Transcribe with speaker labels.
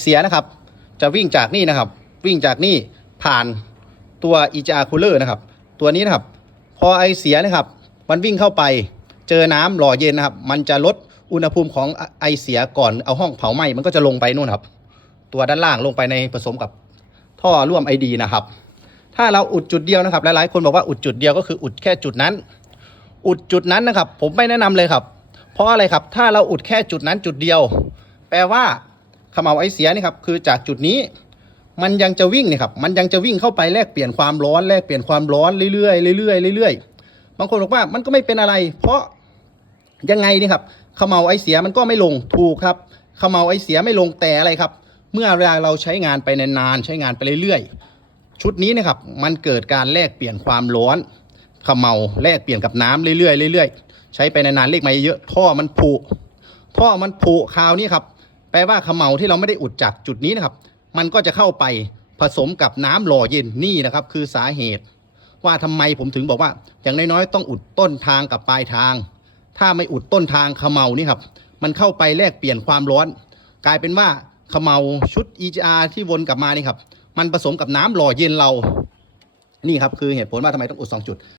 Speaker 1: เสียนะครับ จะวิ่งจากนี่นะครับ วิ่งจากนี่ผ่านตัวอีจาคูลเลอร์นะครับ ตัวนี้นะครับ พอไอเสียนะครับ มันวิ่งเข้าไปเจอน้ำหล่อเย็นนะครับ มันจะลดอุณหภูมิของไอเสียก่อนเอาห้องเผาไหม้มันก็จะลงไปนู่นครับ ตัวด้านล่างลงไปในผสมกับท่อร่วมไอดีนะครับ ถ้าเราอุดจุดเดียวนะครับ หลายๆ คนบอกว่าอุดจุดเดียวก็คืออุดแค่จุดนั้น อุดจุดนั้นนะครับ ผมไม่แนะนำเลยครับ เพราะอะไรครับ ถ้าเราอุดแค่จุดนั้นจุดเดียว แปลว่า ขมเหลาไอเสียนี่ครับคือจากจุดนี้มันยังจะวิ่งเนี่ยครับมันยังจะวิ่งเข้าไปแลกเปลี่ยนความร้อนแลกเปลี่ยนความร้อนเรื่อยๆเรื่อยๆเรื่อยๆบางคนบอกว่ามันก็ไม่เป็นอะไร เพราะยังไงนี่ครับขมเหลาไอเสียมันก็ไม่ลงถูกครับขมเหลาไอเสียไม่ลงแต่อะไรครับ เมื่อเวลาเราใช้งานไปนานๆใช้งานไปเรื่อยๆ ชุดนี้นะครับมันเกิดการแลกเปลี่ยนความร้อนขมเหลาแลกเปลี่ยนกับน้ำเรื่อยๆเรื่อยๆใช้ไปนานๆเลขมาเยอะท่อมันผุท่อมันผุคราวนี้ครับ แปลว่าขมเหลาที่เราไม่ได้อุดจากจุดนี้นะครับ มันก็จะเข้าไปผสมกับน้ำหล่อเย็นนี่นะครับ คือสาเหตุ ว่าทำไมผมถึงบอกว่า อย่างน้อยๆต้องอุดต้นทางกับปลายทาง ถ้าไม่อุดต้นทางขมเหลานี่ครับ มันเข้าไปแลกเปลี่ยนความร้อน กลายเป็นว่าขมเหลาชุด EGR ที่วนกลับมานี่ครับ มันผสมกับน้ำหล่อเย็นเรา นี่ครับคือเหตุผลว่าทำไมต้องอุดสองจุด